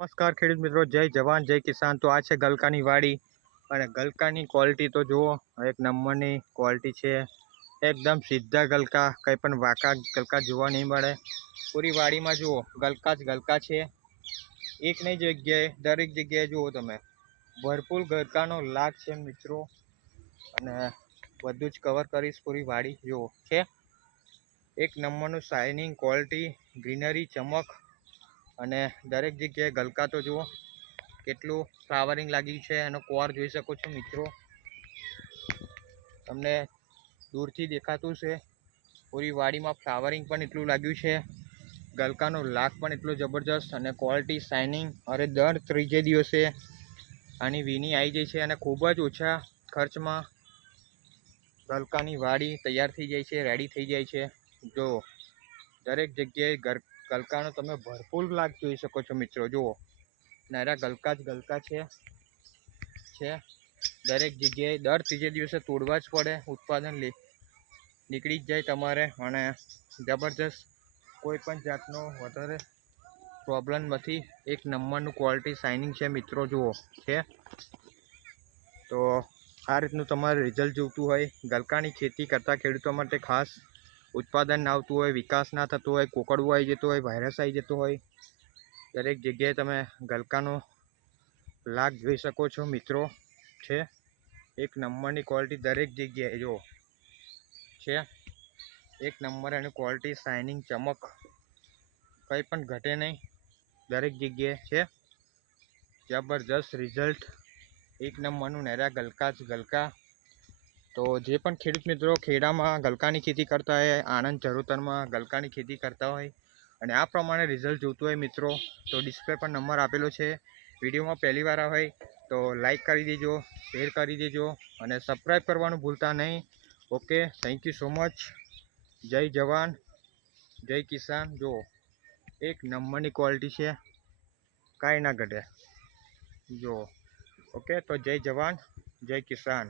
નમસ્કાર ખેડૂત મિત્રો, જય જવાન જય કિસાન। તો આ છે ગલકાની વાડી અને ગલકાની ક્વોલિટી તો જુઓ, એક નંબરની ક્વોલિટી છે। એકદમ સીધા ગલકા, કંઈ પણ વાંકા ગલકા જોવા નહીં મળે। પૂરી વાડીમાં જુઓ ગલકા જ ગલકા છે, એક નહીં જગ્યાએ દરેક જગ્યાએ જુઓ તમે ભરપૂર ગલકાનો લાગ છે મિત્રો। અને બધું જ કવર કરીશ, પૂરી વાડી જુઓ છે એક નંબરનું શાઇનિંગ ક્વોલિટી, ગ્રીનરી ચમક અને દરેક જગ્યાએ ગલકા તો જુઓ કેટલું ફ્લાવરિંગ લાગ્યું છે। એનો કોર જોઈ શકો છો મિત્રો, તમને દૂરથી દેખાતું છે। પૂરી વાડીમાં ફ્લાવરિંગ પણ એટલું લાગ્યું છે, ગલકાનો લાગ પણ એટલો જબરજસ્ત અને ક્વોલિટી શાઇનિંગ। અરે દર ત્રીજે દિવસે આની વીણી આવી જાય છે અને ખૂબ જ ઓછા ખર્ચમાં ગલકાની વાડી તૈયાર થઈ જાય છે, રેડી થઈ જાય છે। જો દરેક જગ્યાએ ગલકાનો તમે ભરપૂર લાગ જોઈ શકો છો મિત્રો, જુઓ નારા ગલકા જ ગલકા છે। દરેક જગ્યાએ દર ત્રીજે દિવસે તોડવા જ પડે, ઉત્પાદન નીકળી જ જાય તમારે અને જબરજસ્ત કોઈ પણ જાતનો વધારે પ્રોબ્લેમ નથી। એક નંબરનું ક્વોલિટી શાઇનિંગ છે મિત્રો, જુઓ છે। તો આ રીતનું તમારે રિઝલ્ટ જોઈતું હોય ગલકાની ખેતી કરતા ખેડૂતો માટે, ખાસ ઉત્પાદન ના આવતું હોય, વિકાસ ના થતો હોય, કોકડવું આવી જતો હોય, વાયરસ આવી જતો હોય, દરેક જગ્યાએ તમે ગલકાનો લાગ જોઈ શકો છો મિત્રો, છે એક નંબરની ક્વોલિટી। દરેક જગ્યાએ જો છે એક નંબર, એની ક્વોલિટી શાઇનિંગ ચમક કંઈ પણ ઘટે નહીં, દરેક જગ્યાએ છે જબરજસ્ત રિઝલ્ટ। એક નંબરનું નેરા ગલકા જ ગલકા। તો જે પણ ખેડૂત મિત્રો ખેડામાં ગલકાની ખેતી કરતા હોય, આણંદ ચરોતરમાં ગલકાની ખેતી કરતા હોય અને આ પ્રમાણે રિઝલ્ટ જોતું હોય મિત્રો, તો ડિસ્પ્લે પર નંબર આપેલો છે। વિડીયોમાં પહેલી વાર હોય તો લાઈક કરી દેજો, શેર કરી દેજો અને સબસ્ક્રાઈબ કરવાનું ભૂલતા નહીં। Okay, thank you so much. જય જવાન જય કિસાન। જો એક નંબરની ક્વોલિટી છે, કાંઈ ના ઘટે, જો ઓકે। તો જય જવાન જય કિસાન।